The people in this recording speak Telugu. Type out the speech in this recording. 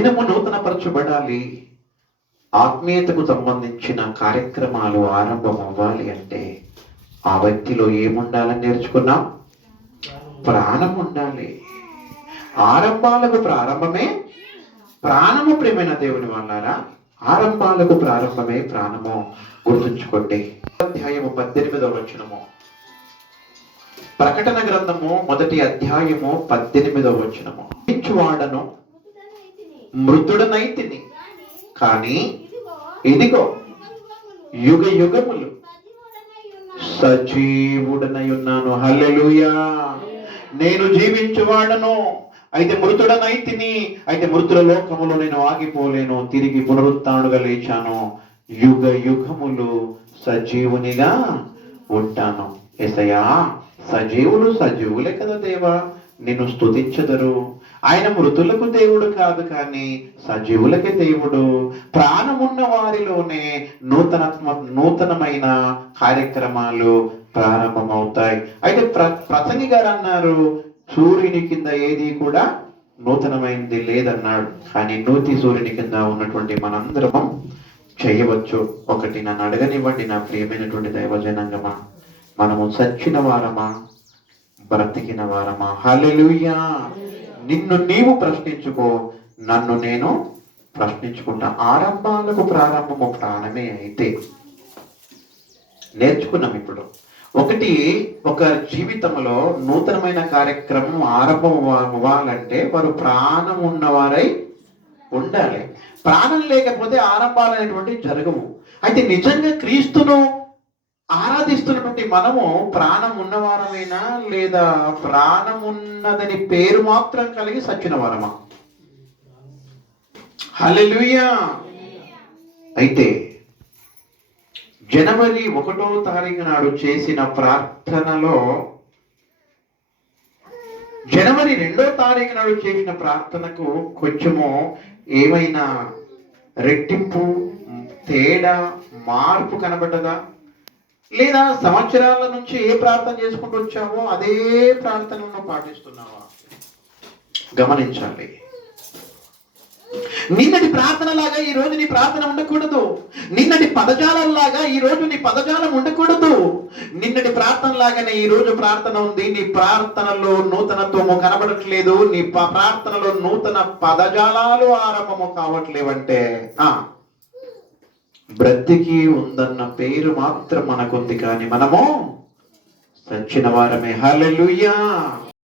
దినము నూతనపరచబడాలి, ఆత్మీయతకు సంబంధించిన కార్యక్రమాలు ఆరంభం అవ్వాలి అంటే ఆ వ్యక్తిలో ఏముండాలని నేర్చుకున్నాం? ప్రాణం ఉండాలి. ఆరంభాలకు ప్రారంభమే ప్రాణము. ప్రియమైన దేవుని వాళ్ళారా, ఆరంభాలకు ప్రారంభమే ప్రాణము. గుర్తుంచుకోండి. అధ్యాయము 18వ వచనము, ప్రకటన గ్రంథము 1వ అధ్యాయము 18వ వచనము. వాడను మృతుడనైతిని, కానీ ఇదిగో యుగ యుగములు సజీవుడనై ఉన్నాను. హల్లెలూయా. నేను జీవించువాడను, అయితే మృతుడనైతిని, అయితే మృతుల లోకములో నేను ఆగిపోలేను, తిరిగి పునరుత్థానుగా లేచాను, యుగ యుగములు సజీవునిగా ఉంటాను. యేసయ్యా, సజీవులు సజీవులే కదా దేవా, నిన్ను స్తుతించెదరు. ఆయన మృతులకు దేవుడు కాదు, కానీ సజీవులకే దేవుడు. ప్రాణమున్న వారిలోనే నూతనమైన కార్యక్రమాలు ప్రారంభమవుతాయి. అయితే ప్రసంగి గారు అన్నారు, సూర్యుని కింద ఏది కూడా నూతనమైనది లేదన్నాడు. కానీ నూతి సూర్యుని కింద ఉన్నటువంటి మనందరం చేయవచ్చు. ఒకటి నన్ను అడగనివ్వండి, నా ప్రియమైనటువంటి దైవజనాంగమా, మనము చచ్చిన వారమా, బ్రతికిన వారమా? హల్లెలూయా. నిన్ను నీవు ప్రశ్నించుకో, నన్ను నేను ప్రశ్నించుకుంటా. ఆరంభాలకు ప్రారంభము ప్రాణమే. అయితే నేర్చుకున్నాం ఇప్పుడు. ఒకటి, ఒక జీవితంలో నూతనమైన కార్యక్రమం ఆరంభం అవ్వాలంటే వారు ప్రాణం ఉన్నవారై ఉండాలి. ప్రాణం లేకపోతే ఆరంభాలు అనేటువంటి జరగవు. అయితే నిజంగా క్రీస్తును ఆరాధిస్తున్నటువంటి మనము ప్రాణం ఉన్నవారమైనా, లేదా ప్రాణం ఉన్నదని పేరు మాత్రం కలిగి సచ్చిన వారమా? హల్లెలూయా. అయితే జనవరి 1వ తారీఖు నాడు చేసిన ప్రార్థనలో, జనవరి 2వ తారీఖు నాడు చేసిన ప్రార్థనకు కొంచెము ఏమైనా రెట్టింపు, తేడా, మార్పు కనబడ్డదా? లేదా సంవత్సరాల నుంచి ఏ ప్రార్థన చేసుకుంటూ వచ్చావో అదే ప్రార్థనను పాటిస్తున్నావా? గమనించాలి. నిన్నటి ప్రార్థనలాగా ఈ రోజు నీ ప్రార్థన ఉండకూడదు. నిన్నటి పదజాలంలాగా ఈ రోజు నీ పదజాలం ఉండకూడదు. నిన్నటి ప్రార్థన లాగానే ఈ రోజు ప్రార్థన ఉంది, నీ ప్రార్థనలో నూతనత్వము కనబడట్లేదు, నీ ప్రార్థనలో నూతన పదజాలాలు ఆరంభము కావట్లేవంటే బ్రతికి ఉందన్న పేరు మాత్రం మనకుంది, కానీ మనము చచ్చిన వారమే. హల్లెలూయా.